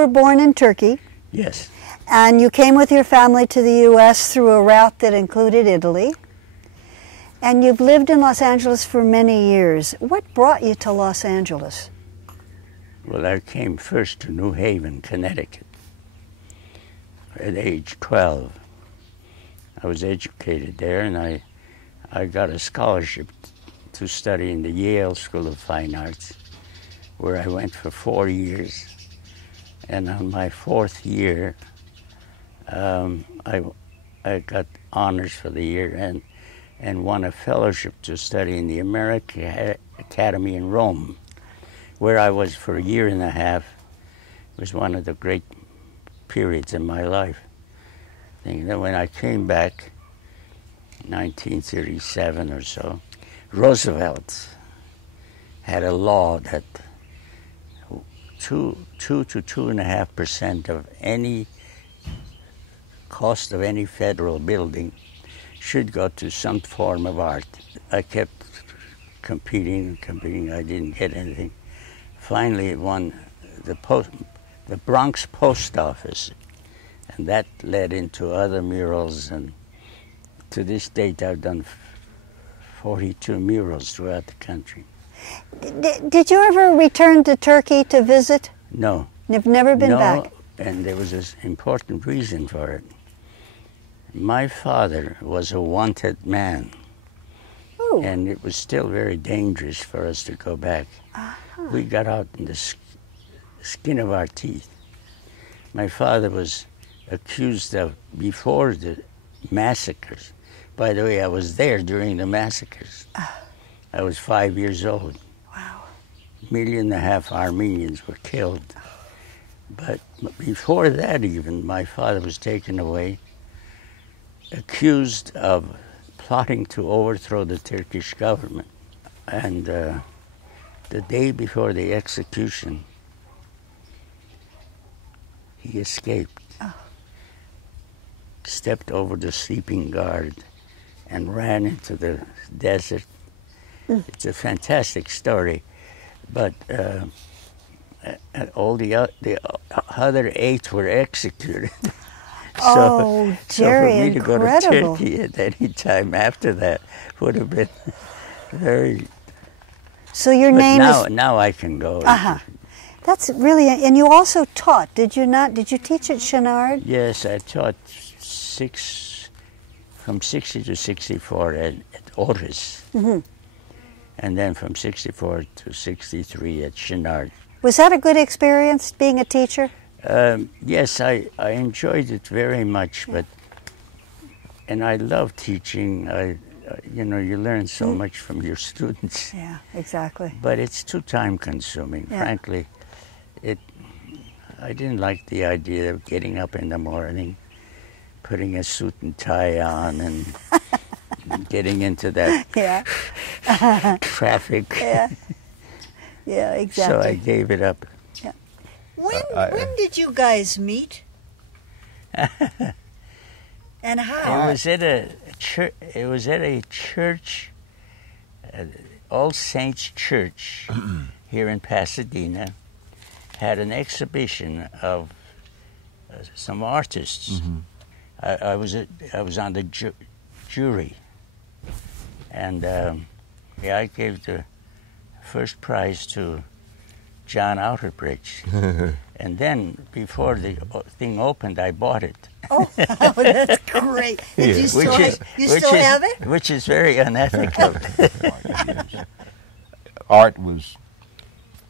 were born in Turkey. Yes. And you came with your family to the U.S. through a route that included Italy. And you've lived in Los Angeles for many years. What brought you to Los Angeles? Well, I came first to New Haven, Connecticut, at age 12. I was educated there, and I got a scholarship to study in the Yale School of Fine Arts, where I went for 4 years. And on my 4th year, I got honors for the year and won a fellowship to study in the American Academy in Rome, where I was for a year and a half. It was one of the great periods in my life. And then when I came back, 1937 or so, Roosevelt had a law that 2 to 2.5% of any cost of any federal building should go to some form of art. I kept competing. I didn't get anything. Finally, it won the Bronx Post Office, and that led into other murals. And to this date, I've done 42 murals throughout the country. Did you ever return to Turkey to visit? No. You've never been back? No, and there was an important reason for it. My father was a wanted man, Ooh. And it was still very dangerous for us to go back. Uh-huh. We got out in the skin of our teeth. My father was accused of, before the massacres. By the way, I was there during the massacres. I was 5 years old. Wow. 1.5 million Armenians were killed. But before that even, my father was taken away, accused of plotting to overthrow the Turkish government. And the day before the execution, he escaped, stepped over the sleeping guard, and ran into the desert. It's a fantastic story, but all the other 8 were executed. Oh, Jerry, so for me incredible. to go to Turkey at any time after that would have been very... So your name is... Now I can go. That's really... And you also taught, did you not? Did you teach at Chouinard? Yes, I taught from 60 to 64 at Otis. Mm-hmm. And then from 64 to 63 at Chouinard. Was that a good experience, being a teacher? Yes, I enjoyed it very much, and I love teaching. You learn so much from your students. Yeah, exactly. But it's too time-consuming. Yeah. Frankly, I didn't like the idea of getting up in the morning, putting a suit and tie on, and getting into that traffic. Yeah, exactly. So I gave it up. Yeah. When did you guys meet? And how? It was at a church, All Saints Church, here in Pasadena. Had an exhibition of some artists. Mm-hmm. I was on the jury, and I gave the first prize to John Outterbridge. And then, before the thing opened, I bought it. Oh, that's great. Did you still have it? Which is very unethical. Art was,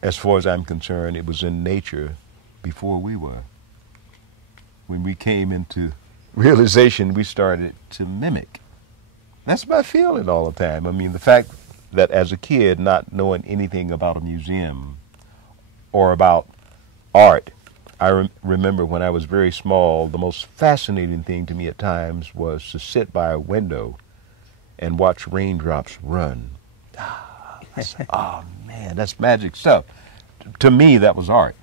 as far as I'm concerned, it was in nature before we were. When we came into realization, we started to mimic. That's my feeling all the time. I mean, the fact that as a kid, not knowing anything about a museum or about art, I remember when I was very small, the most fascinating thing to me at times was to sit by a window and watch raindrops run. Oh, man, that's magic stuff. To me, that was art.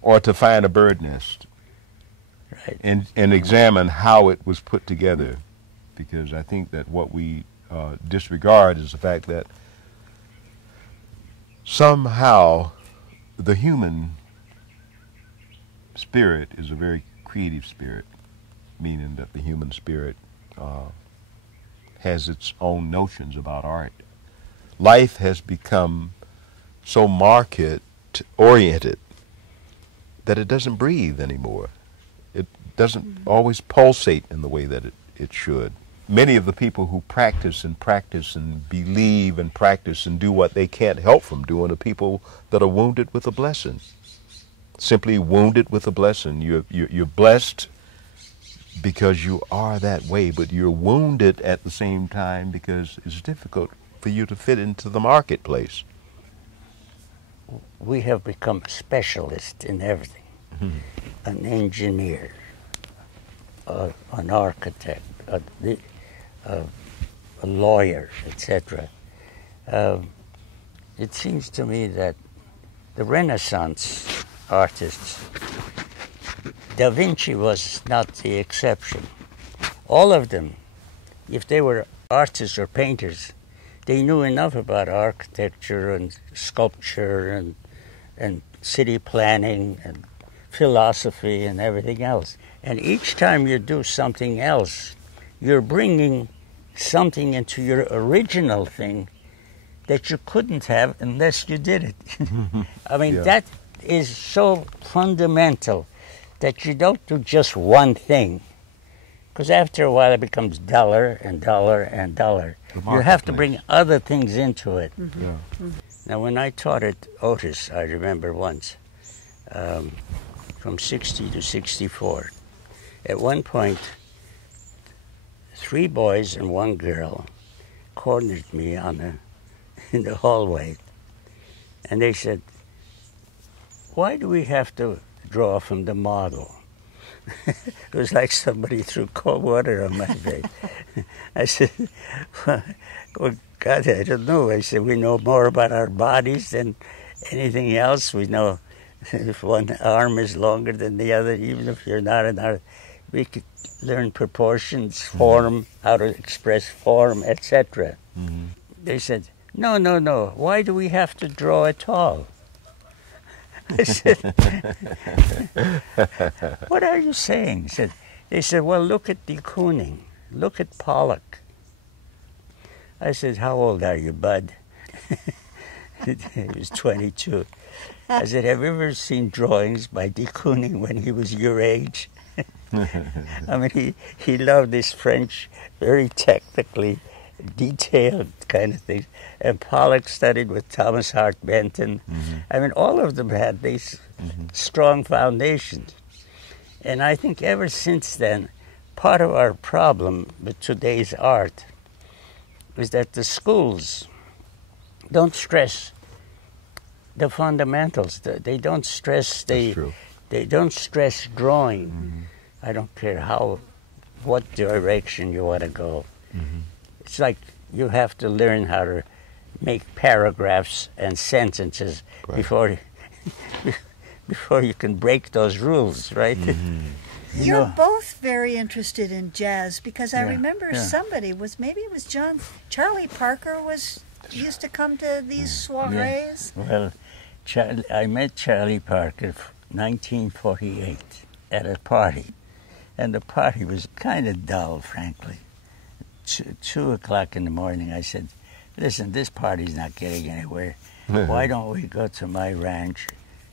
Or to find a bird nest, right, and examine how it was put together. Because I think that what we disregard is the fact that somehow the human spirit is a very creative spirit, meaning that the human spirit has its own notions about art. Life has become so market-oriented that it doesn't breathe anymore. It doesn't always pulsate in the way that it should. Many of the people who practice and believe and practice and do what they can't help from doing are people that are wounded with a blessing. Simply wounded with a blessing. You're blessed because you are that way, but you're wounded at the same time because it's difficult for you to fit into the marketplace. We have become specialists in everything. Mm-hmm. An engineer, an architect, a lawyer, etc. It seems to me that the Renaissance artists, Da Vinci was not the exception. All of them, if they were artists or painters, they knew enough about architecture and sculpture and city planning and philosophy and everything else. And each time you do something else, you're bringing something into your original thing that you couldn't have unless you did it. I mean, that is so fundamental that you don't do just one thing. Because after a while it becomes duller and duller and duller. You have to bring other things into it. Mm-hmm. Yeah. Mm-hmm. Now, when I taught at Otis, I remember once, from 60 to 64, at one point, 3 boys and 1 girl cornered me in the hallway. And they said, "Why do we have to draw from the model?" It was like somebody threw cold water on my face. I said, "Well, God, I don't know." I said, "We know more about our bodies than anything else. We know if one arm is longer than the other, even if you're not an artist. We could learn proportions, form, how to express form, etc." Mm-hmm. They said, No. Why do we have to draw at all?" I said, "What are you saying?" They said, "Well, look at de Kooning. Look at Pollock." I said, "How old are you, bud?" He was 22. I said, "Have you ever seen drawings by de Kooning when he was your age?" I mean, he loved this French, very technically detailed kind of things. And Pollock studied with Thomas Hart Benton. Mm-hmm. I mean, all of them had these strong foundations. And I think ever since then, part of our problem with today's art is that the schools don't stress the fundamentals. They don't stress they don't stress drawing. Mm-hmm. I don't care what direction you want to go. Mm-hmm. It's like you have to learn how to make paragraphs and sentences before you can break those rules, right? Mm-hmm. You're both very interested in jazz because I remember somebody maybe it was Charlie Parker used to come to these soirees. Yeah. Well, I met Charlie Parker in 1948 at a party, and the party was kind of dull, frankly. 2 o'clock in the morning, I said, "Listen, this party's not getting anywhere. Why don't we go to my ranch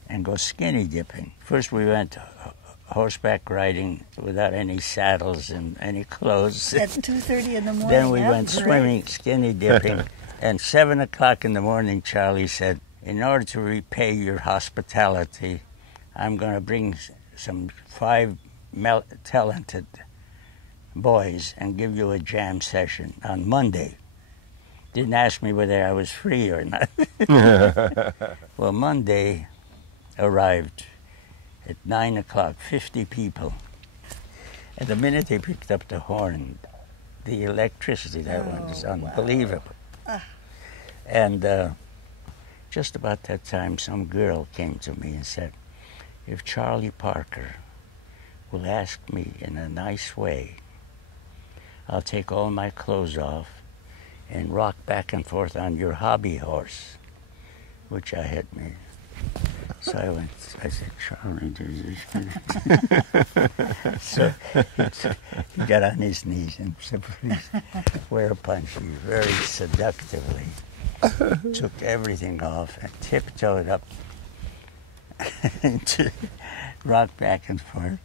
and go skinny dipping?" First we went horseback riding without any saddles and any clothes. At 2:30 in the morning. Then we went swimming, skinny dipping. And 7 o'clock in the morning, Charlie said, "In order to repay your hospitality, I'm going to bring some 5 talented boys and give you a jam session on Monday." Didn't ask me whether I was free or not. Well, Monday arrived at 9 o'clock, 50 people. And the minute they picked up the horn, the electricity, that one was unbelievable. Wow. And just about that time, some girl came to me and said, "If Charlie Parker will ask me in a nice way, I'll take all my clothes off and rock back and forth on your hobby horse," which I had made. So I said, Charlie, so he got on his knees and said, please, whereupon she very seductively took everything off and tiptoed up to rock back and forth.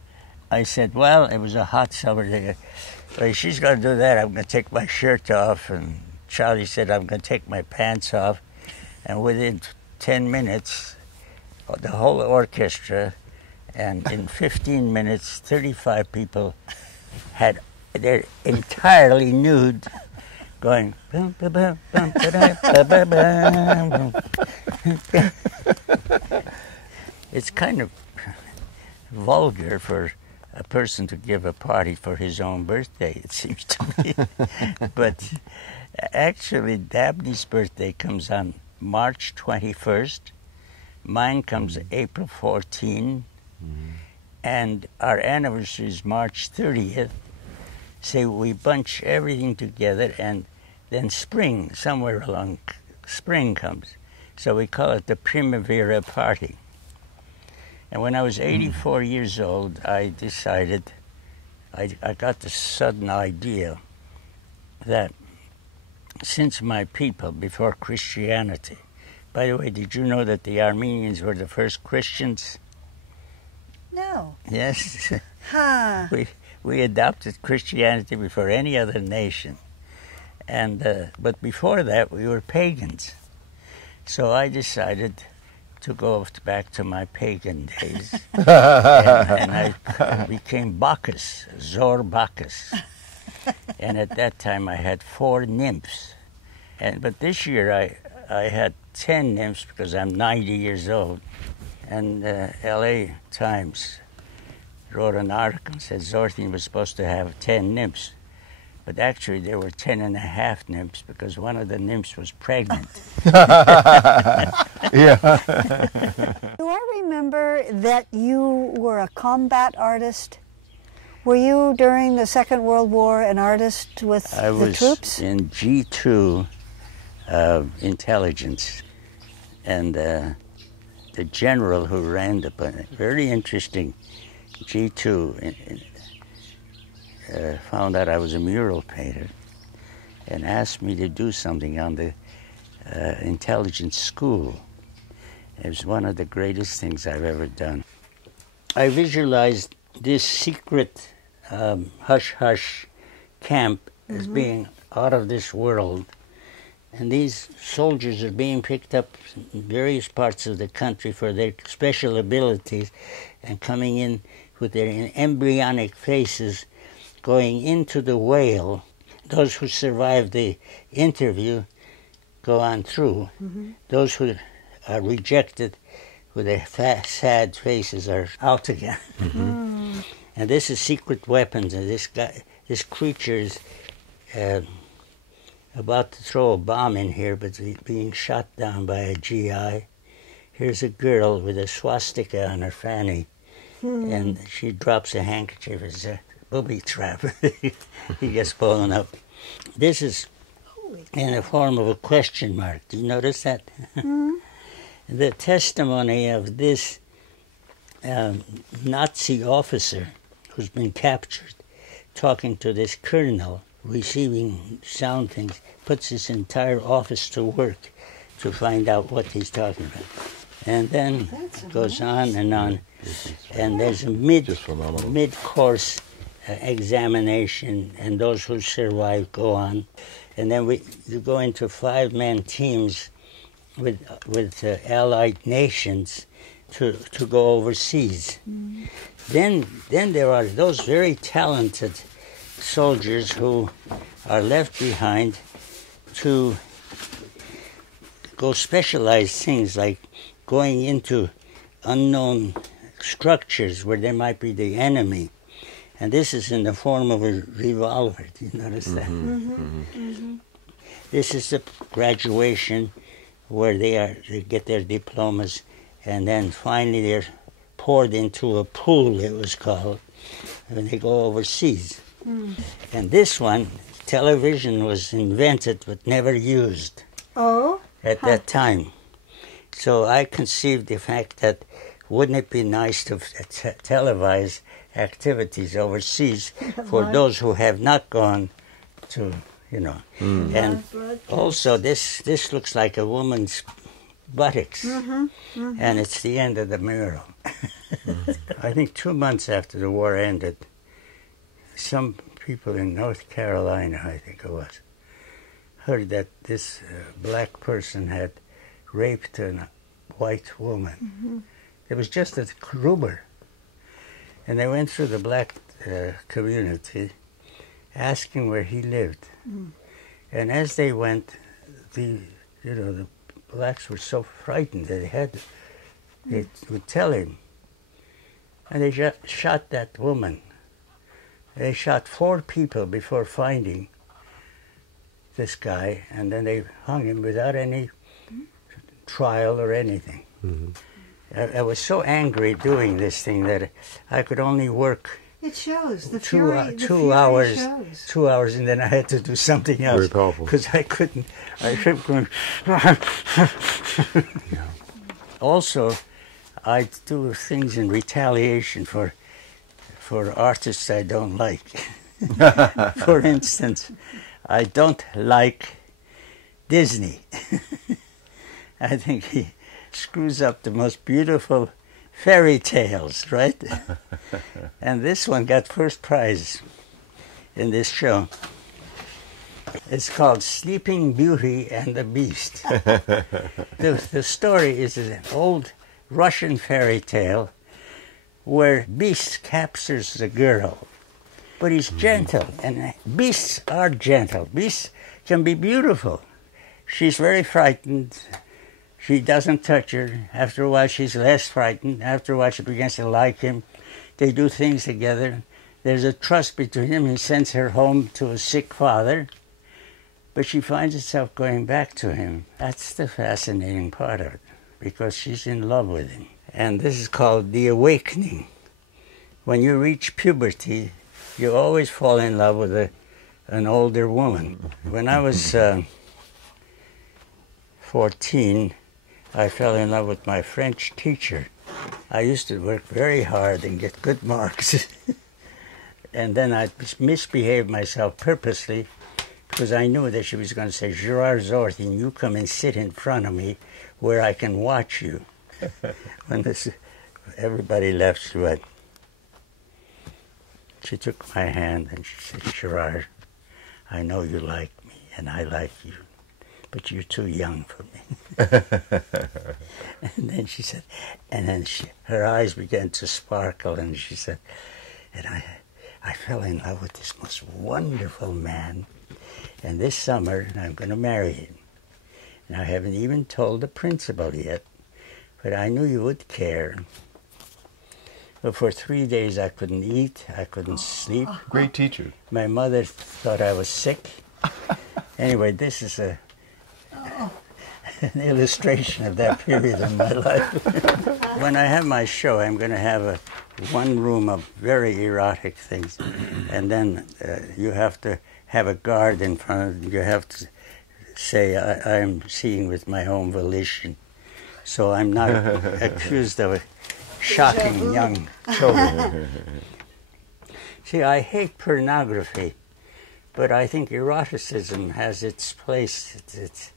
I said, well, it was a hot summer day. Well, she's going to do that. I'm going to take my shirt off. And Charlie said, I'm going to take my pants off. And within 10 minutes, the whole orchestra, and in 15 minutes, 35 people they're entirely nude, going, bum, ba, bum, bum, ba, da, ba, ba, bum. It's kind of vulgar for a person to give a party for his own birthday, it seems to me. But actually, Dabney's birthday comes on March 21st. Mine comes April 14, and our anniversary is March 30th. So we bunch everything together, and then spring, somewhere along spring comes. So we call it the Primavera Party. And when I was 84 years old, I decided, I got this sudden idea that since my people, before Christianity, by the way, did you know that the Armenians were the first Christians? No. Yes. Huh. We adopted Christianity before any other nation. And but before that, we were pagans. So I decided to go back to my pagan days. and I became Bacchus, Zor Bacchus. And at that time, I had 4 nymphs. But this year, I had 10 nymphs because I'm 90 years old. And L.A. Times wrote an article and said Zorthian was supposed to have 10 nymphs. But actually, there were 10 and a half nymphs because one of the nymphs was pregnant. Yeah. Do I remember that you were a combat artist? Were you, during the Second World War, an artist with the troops? I was in G2 intelligence, and the general who ran the very interesting G2 found out I was a mural painter and asked me to do something on the intelligence school. It was one of the greatest things I've ever done. I visualized this secret hush-hush camp as being out of this world. And these soldiers are being picked up in various parts of the country for their special abilities and coming in with their embryonic faces, going into the whale. Those who survive the interview go on through. Those who are rejected with their sad faces are out again. And this is secret weapons, and this creature is about to throw a bomb in here, but being shot down by a GI. Here's a girl with a swastika on her fanny, and she drops a handkerchief. It's a booby trap. He gets blown up. This is in the form of a question mark. Do you notice that? The testimony of this Nazi officer who's been captured, talking to this colonel, receiving sound things, puts his entire office to work to find out what he's talking about. And then goes on and on. And there's a mid-course examination, and those who survive go on. And then you go into 5-man teams with allied nations to go overseas. Then there are those very talented soldiers who are left behind to go specialize things like going into unknown structures where there might be the enemy. And this is in the form of a revolver. Do you notice that? This is the graduation where they get their diplomas, and then finally they're poured into a pool, it was called, and they go overseas. And this one, television was invented but never used at that time. So I conceived the fact that wouldn't it be nice to televise activities overseas for those who have not gone to, you know. And also this looks like a woman's buttocks, and it's the end of the mural. I think 2 months after the war ended, some people in North Carolina, I think it was, heard that this black person had raped a white woman. It was just a rumor. And they went through the black community asking where he lived. And as they went, the blacks were so frightened that they would tell him. And they shot that woman. They shot 4 people before finding this guy, and then they hung him without any trial or anything. I was so angry doing this thing that I could only work. It shows the two hours, shows. 2 hours, and then I had to do something else. Very powerful. Because I couldn't. I kept going. Also, I do things in retaliation for artists I don't like. For instance, I don't like Disney. I think he screws up the most beautiful fairy tales, right? And this one got first prize in this show. It's called Sleeping Beauty and the Beast. The story is an old Russian fairy tale where Beast captures the girl. But he's gentle, and beasts are gentle. Beasts can be beautiful. She's very frightened. She doesn't touch her. After a while, she's less frightened. After a while, she begins to like him. They do things together. There's a trust between him. He sends her home to a sick father. But she finds herself going back to him. That's the fascinating part of it, because she's in love with him. And this is called the awakening. When you reach puberty, you always fall in love with an older woman. When I was 14, I fell in love with my French teacher. I used to work very hard and get good marks. And then I misbehaved myself purposely because I knew that she was going to say, Jyrair Zorthian, you come and sit in front of me where I can watch you. When everybody left, she took my hand and she said, Jyrair, I know you like me and I like you, but you're too young for me. And then she said, and then her eyes began to sparkle, and she said, and I fell in love with this most wonderful man, and this summer I'm going to marry him. And I haven't even told the principal yet, but I knew you would care. But for 3 days I couldn't eat, I couldn't sleep. Great teacher. My mother thought I was sick. Anyway, this is an illustration of that period in my life. When I have my show, I'm going to have one room of very erotic things, and then you have to have a guard in front of you. You have to say, I'm seeing with my own volition, so I'm not accused of shocking young children. See, I hate pornography, but I think eroticism has its place. It's